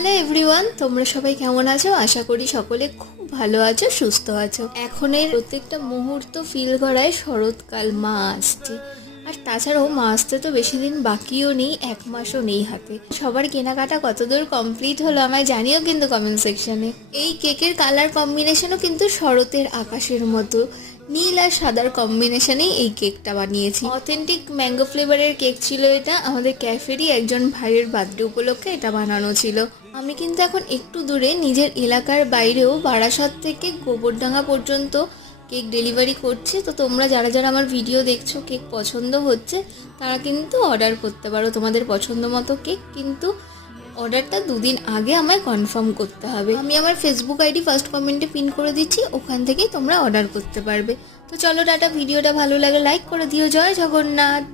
Hello everyone, তোমরা সবাই কেমন আছো? আশা করি সকলে খুব ভালো আছো, সুস্থ আছো। এখনের প্রত্যেকটা মুহূর্ত ফিল করায় শরৎকাল, মা আসছে। আর তাছাড়াও মা আসতে তো বেশি দিন বাকিও নেই, 1 মাসও নেই হাতে। সবার কেনাকাটা কতদূর কমপ্লিট হলো আমায় জানিও কিন্তু কমেন্ট সেকশনে। এই কেকের কালার কম্বিনেশনও কিন্তু শরতের আকাশের মতো, নীল আর সাদার কম্বিনেশনেই এই কেকটা বানিয়েছি। অথেন্টিক ম্যাঙ্গো ফ্লেভারের কেক ছিল এটা। আমাদের ক্যাফেরই একজন ভাইয়ের বার্থডে উপলক্ষে এটা বানানো ছিল। আমি কিন্তু এখন একটু দূরে নিজের এলাকার বাইরেও বারাসাত থেকে গোবরডাঙ্গা পর্যন্ত কেক ডেলিভারি করছি। তো তোমরা যারা যারা আমার ভিডিও দেখছো, কেক পছন্দ হচ্ছে, তারা কিন্তু অর্ডার করতে পারো তোমাদের পছন্দ মতো কেক। কিন্তু অর্ডারটা 2 দিন আগে আমায় কনফার্ম করতে হবে। আমি আমার ফেসবুক আইডি ফার্স্ট কমেন্টে পিন করে দিচ্ছি, ওখান থেকেই তোমরা অর্ডার করতে পারবে। তো চলো টাটা, ভিডিওটা ভালো লাগে লাইক করে দিও। জয় জগন্নাথ।